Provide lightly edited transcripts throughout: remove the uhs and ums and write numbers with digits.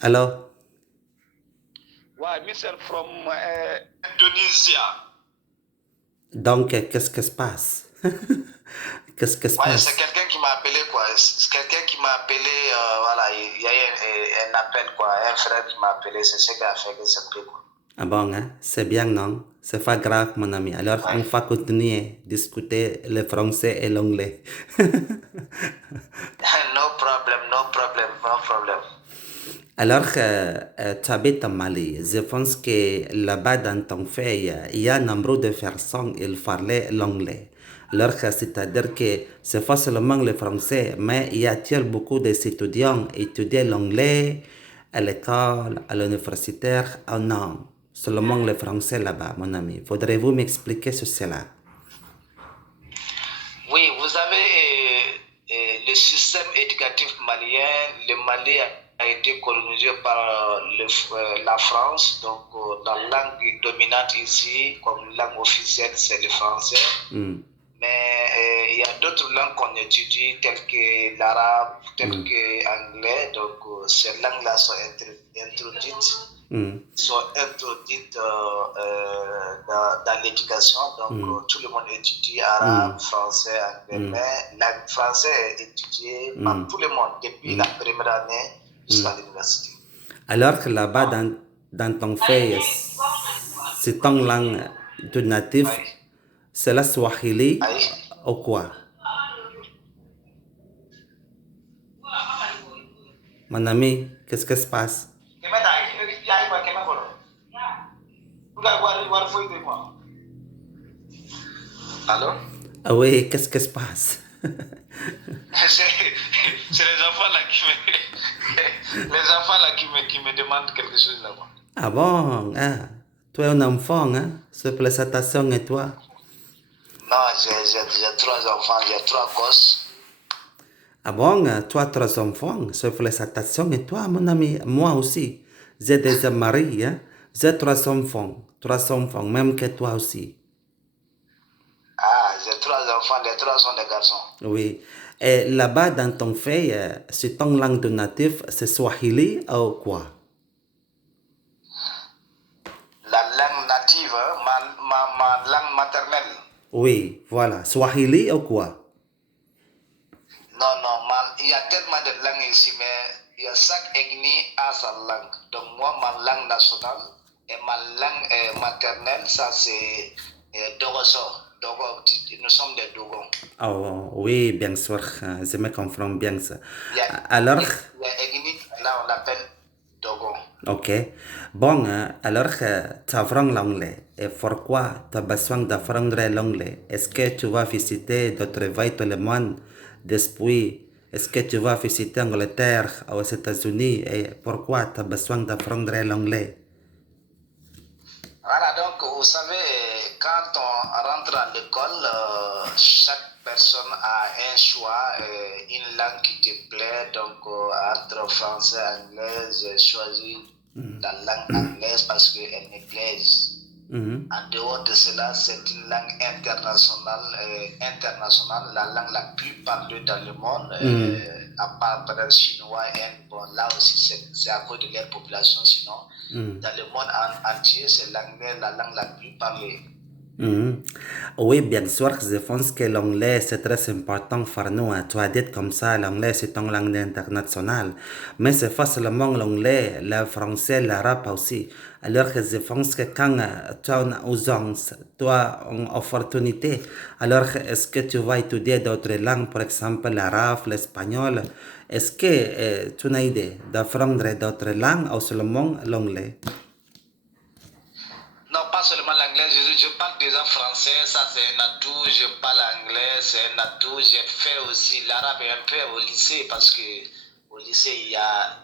Alors, Ouais, Mister from Indonesia. donc, qu'est-ce qui se passe? Qu'est-ce qui se Ouais, c'est passe? quelqu'un qui m'a appelé, quoi. C'est quelqu'un qui m'a appelé, voilà, il y a eu un appel, quoi. Un frère qui m'a appelé, c'est ce qui a fait que c'est pris, quoi. Ah bon, hein? C'est bien, non? C'est pas grave, mon ami. Alors, Ouais. on va continuer à discuter le français et l'anglais. No problem, no problem, no problem. Alors, tu habites en Mali. Je pense que là-bas, dans ton pays, il y a un nombre de personnes qui parlent l'anglais. Alors, c'est-à-dire que c'est pas seulement le français, mais il y a beaucoup d'étudiants qui étudient l'anglais à l'école, à l'université. Oh non, seulement le français là-bas, mon ami. Faudrait-vous m'expliquer sur cela? Oui, vous avez le système éducatif malien. Le Mali a été colonisé par la France. Donc, la langue dominante ici, comme langue officielle, c'est le français. Hmm. Mais il y a d'autres langues qu'on étudie, telles que l'arabe, telles que l'anglais. Donc, ces langues-là sont introduites Hmm. dans l'éducation. Donc, tout le monde étudie arabe, français, anglais. Mais le français est étudié par tout le monde depuis la première année jusqu'à l'université. Alors que là-bas, dans ton pays, c'est ton langue de natif, Oui. c'est la Swahili Oui. ou quoi? Mon ami, qu'est-ce qui se passe? Allô? Ah oui, qu'est-ce qui se passe? C'est les enfants là les enfants là qui me demandent quelque chose là-bas. Ah bon, ah, tu es un enfant, hein? Se félicitations et toi? Non, j'ai trois enfants, j'ai trois gosses. Ah bon, toi, trois enfants, se félicitations et toi, mon ami? Moi aussi, j'ai déjà marié, hein? J'ai trois enfants, même que toi aussi. Ah, j'ai trois enfants, les trois sont des garçons. Oui. Et là-bas, dans ton pays, c'est ton langue de natif, c'est Swahili ou quoi? La langue native, hein, ma langue maternelle. Oui, voilà. Swahili ou quoi? Non, non, il y a tellement de langues ici, mais chaque ethnie a sa langue. Donc moi, ma langue nationale et ma langue maternelle, ça c'est Dogoso. Dogo, nous sommes des Dogons. Oh, oui, bien sûr, je me comprends bien ça. Il y a, Alors, il y a ethnie, là on l'appelle Dogon. ok. Bon, alors, tu apprends l'anglais. Et pourquoi tu as besoin d'apprendre l'anglais? Est-ce que tu vas visiter d'autres pays tout le monde depuis? Est-ce que tu vas visiter Angleterre aux États-Unis? Et pourquoi tu as besoin d'apprendre l'anglais? Voilà, donc vous savez, quand on rentre à l'école, chaque personne a un choix, une langue qui te plaît. Donc entre français et anglais, j'ai choisi la langue anglaise parce qu'elle me plaît. En dehors de cela, c'est une langue internationale, la langue la plus parlée dans le monde, à part peut-être chinois et Inde. Bon, là aussi, c'est à cause de leur population, sinon, dans le monde entier, c'est l'anglais, la langue la plus parlée. Oui, bien sûr, je pense que l'anglais c'est très important pour nous, hein. Tu as dit comme ça, l'anglais c'est une langue internationale. Mais c'est pas seulement l'anglais, le français, l'arabe aussi. Alors que je pense que quand tu as une urgence, tu as une opportunité, alors est-ce que tu vas étudier d'autres langues, par exemple l'arabe, l'espagnol? Est-ce que tu as une idée d'apprendre d'autres langues ou seulement l'anglais? Non, pas seulement l'anglais, je parle déjà français, ça c'est un atout, je parle anglais, c'est un atout. J'ai fait aussi l'arabe un peu au lycée parce que au lycée il y a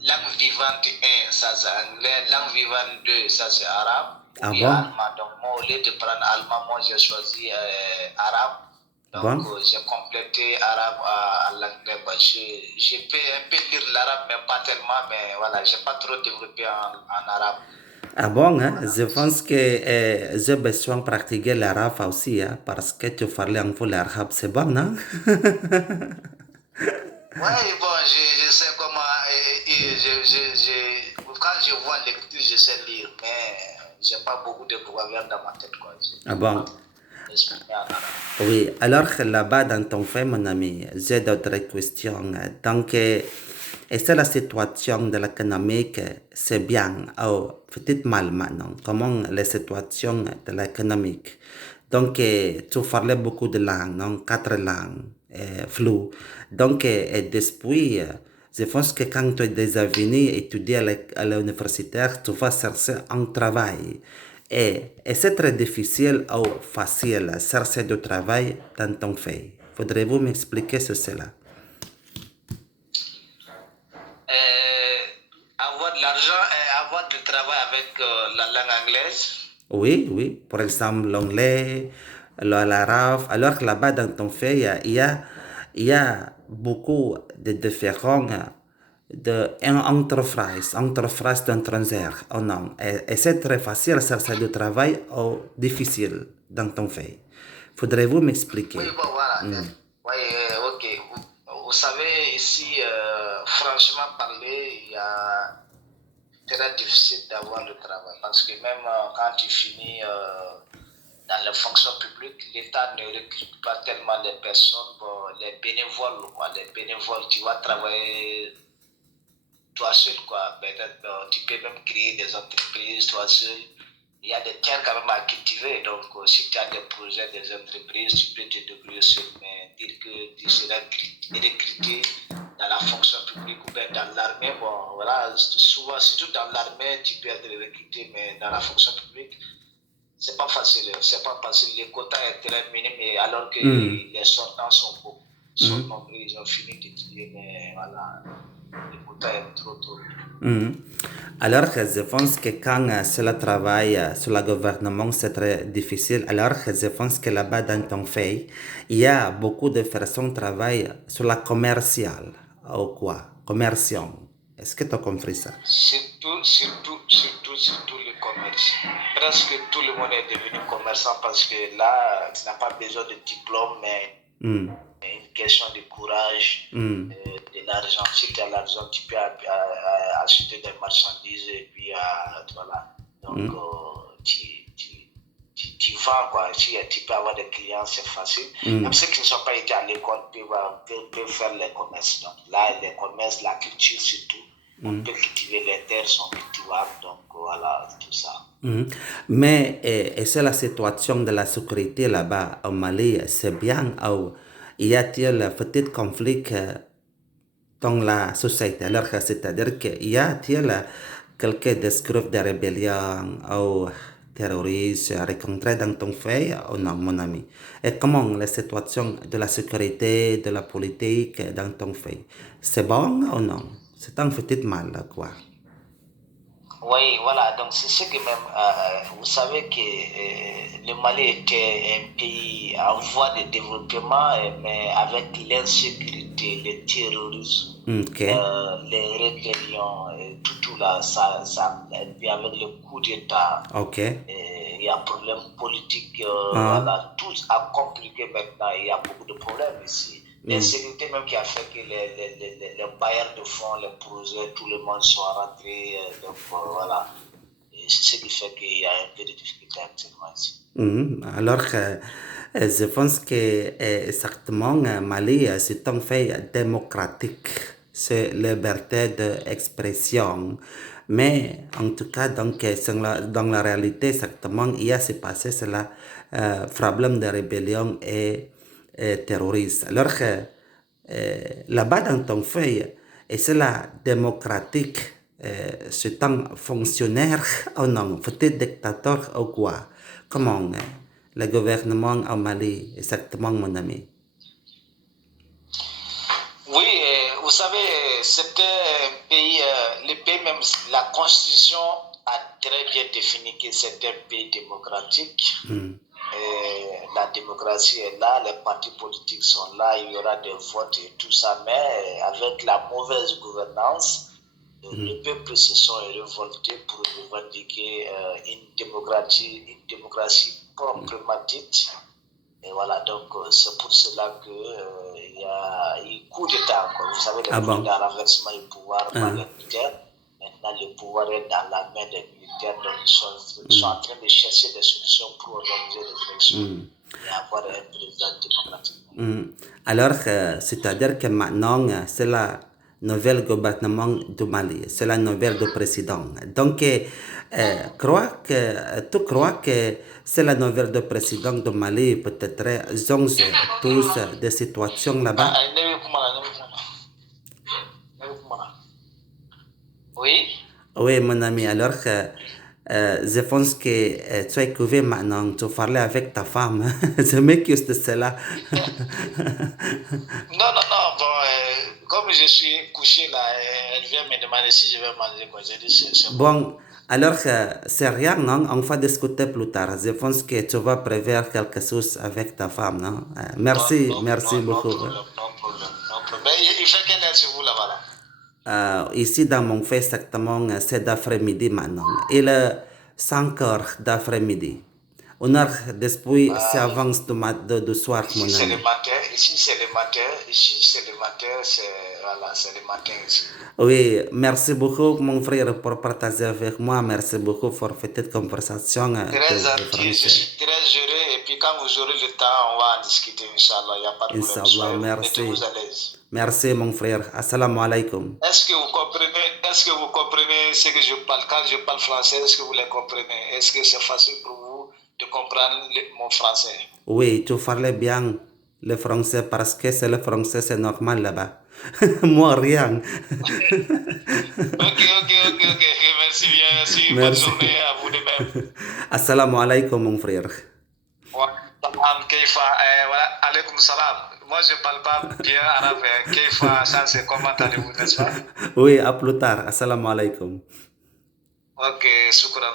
langue vivante 1, ça c'est anglais, langue vivante 2, ça c'est arabe, ou Ah bien bon? allemand. Donc moi au lieu de prendre allemand, moi j'ai choisi arabe. Donc Bon? j'ai complété arabe à l'anglais. J'ai pu un peu lire l'arabe, mais pas tellement, mais voilà, j'ai pas trop développé en arabe. Ah bon, hein? Voilà. Je pense que j'ai besoin de pratiquer l'arabe aussi, hein, parce que tu parlais un peu l'arabe, c'est bon, non? Oui, bon, je sais comment quand je vois lecture, je sais lire, mais j'ai pas beaucoup de vocabulaire dans ma tête, quoi. Ah bon? Exprimer en arabe. Oui, alors là-bas dans ton fait, mon ami, j'ai d'autres questions. Donc, et c'est la situation de l'économie, c'est bien, ou peut-être mal maintenant. Comment la situation de l'économie? Donc, tu parlais beaucoup de langues, non? 4 langues, floues. Donc, et depuis, je pense que quand tu es déjà venu étudier à l'université, tu vas chercher un travail. Et c'est très difficile ou facile chercher du travail dans ton pays. Faudrait-vous m'expliquer sur cela? Avoir de l'argent et avoir du travail avec la langue anglaise. Oui, oui. Par exemple, l'anglais, l'arabe. Alors que là-bas, dans ton pays, il y a beaucoup de différents entreprises d'étrangers. Oh non. Et c'est très facile chercher du travail ou difficile dans ton pays. Faudrait-vous Oui, m'expliquer? bon, voilà. Oui, ok. Vous savez, ici, franchement parler, il y a très difficile d'avoir le travail parce que même quand tu finis dans la fonction publique, l'État ne recrute pas tellement les personnes, bon, les bénévoles, quoi. Les bénévoles, tu vas travailler toi seul, quoi. Peut-être tu peux même créer des entreprises toi seul. Il y a des terres quand même à cultiver, donc si tu as des projets, des entreprises, tu peux te débrouiller seul, mais dire que tu seras recruté dans la fonction publique ou bien dans l'armée, bon, voilà, souvent, surtout dans l'armée, tu peux être recruté, mais dans la fonction publique, c'est pas facile, les quotas sont très minimes, alors que les sortants sont beaucoup, sont nombreux, ils ont fini d'étudier, mais voilà, les quotas sont trop. Alors, je pense que quand cela travaille sur le gouvernement, c'est très difficile. Alors, je pense que là-bas, dans ton pays, il y a beaucoup de personnes qui travaillent sur la commerciale, ou quoi? Commerciant. Est-ce que tu as compris ça? Surtout le commerce. Presque tout le monde est devenu commerçant parce que là, tu n'as pas besoin de diplôme, mais une question de courage, de l'argent. Si tu as l'argent, tu peux acheter des marchandises et puis voilà. Donc, tu vends, quoi. Tu peux avoir des clients, c'est facile. Même ceux qui ne sont pas été à l'école peuvent faire les commerces. Donc là, les commerces, la culture surtout, on peut cultiver, les terres sont cultivables, donc voilà, tout ça. Mais et c'est la situation de la sécurité là-bas au Mali, c'est bien ou y a-t-il peut-être conflit dans la société? Alors, c'est-à-dire qu'il y a-t-il quelques discours de rébellion ou terroristes rencontrés dans ton pays ou non, mon ami? Et comment la situation de la sécurité, de la politique dans ton pays? C'est bon ou non? C'est un petit mal, quoi. Oui, voilà, donc c'est ce que même, vous savez que le Mali était un pays en voie de développement, mais avec l'insécurité, le terrorisme, les rébellions, tout là, et puis avec le coup d'État, il y a un problème politique, voilà, tout a compliqué maintenant, il y a beaucoup de problèmes ici. L'insécurité même qui a fait que les bailleurs de fonds, les projets, tout le monde sont rentrés. Donc voilà, c'est ce qui fait qu'il y a un peu de difficulté actuellement ici. Alors, je pense que exactement, Mali, c'est un fait démocratique, c'est liberté d'expression. Mais en tout cas, donc, dans la réalité, exactement, il y a ce passé, c'est le problème de rébellion et terroriste. Alors, là-bas, dans ton fait, et c'est la démocratique, c'est un fonctionnaire ou non, peut-être dictateur ou quoi? Comment le gouvernement au Mali, exactement, mon ami? Oui, vous savez, c'était un pays, le pays même, la constitution a très bien défini que c'est un pays démocratique. La démocratie est là, les partis politiques sont là, il y aura des votes et tout ça, mais avec la mauvaise gouvernance, le peuple se sont révoltés pour revendiquer une démocratie proprement dite. Et voilà, donc c'est pour cela qu'il y a eu coup d'État. Vous savez, des Ah coups bon? d'État, renversement du pouvoir par Hein. les militaires. Maintenant, le pouvoir est dans la main des militaires, donc ils sont en train de chercher des solutions pour organiser des élections et avoir un président démocratique. Alors, c'est-à-dire que maintenant, c'est la nouvelle gouvernement du Mali, c'est la nouvelle du président. Donc, tu crois que c'est la nouvelle du président du Mali, peut-être, ils ont tous des situations là-bas? Oui? Oui, mon ami, alors, je pense que tu as écouvé maintenant, tu parlais avec ta femme. Je m'excuse de cela. Non, bon, comme je suis couché là, elle vient me demander si je vais manger, quoi. J'ai dit, c'est bon. Bon, alors, c'est rien, non? On va discuter plus tard. Je pense que tu vas prévoir quelque chose avec ta femme, non? Merci, merci beaucoup. Non problème. Mais il fait quelle heure chez vous là-bas là? Ici, dans mon fait, exactement, c'est d'après-midi maintenant. Il est 5 heures d'après-midi. Une heure depuis, c'est avance de soir, mon Ici c'est ami. le matin, c'est le matin, c'est le matin ici. Oui, merci beaucoup, mon frère, pour partager avec moi. Merci beaucoup pour cette conversation Très de gentil, je français. suis très heureux. Et puis quand vous aurez le temps, on va en discuter, Inch'Allah. Il n'y a pas de problème. Inch'Allah, Mettez-vous merci. à l'aise. Merci, mon frère. Assalamu alaikum. Est-ce que vous comprenez ce que je parle? Quand je parle français, est-ce que vous les comprenez? Est-ce que c'est facile pour vous de comprendre mon français? Oui, tu parlais bien le français parce que c'est le français, c'est normal là-bas. Moi, rien. Ok. Merci bien. Merci. Bonne Merci. journée à vous de même. Assalamu alaikum, mon frère. Salam, Keifa, voilà, alaykoum salam. Moi, je ne parle pas bien arabe. Keifa, ça, c'est comment allez-vous, n'est-ce pas? Oui, à plus tard. Assalamu alaikum. Ok, shukran.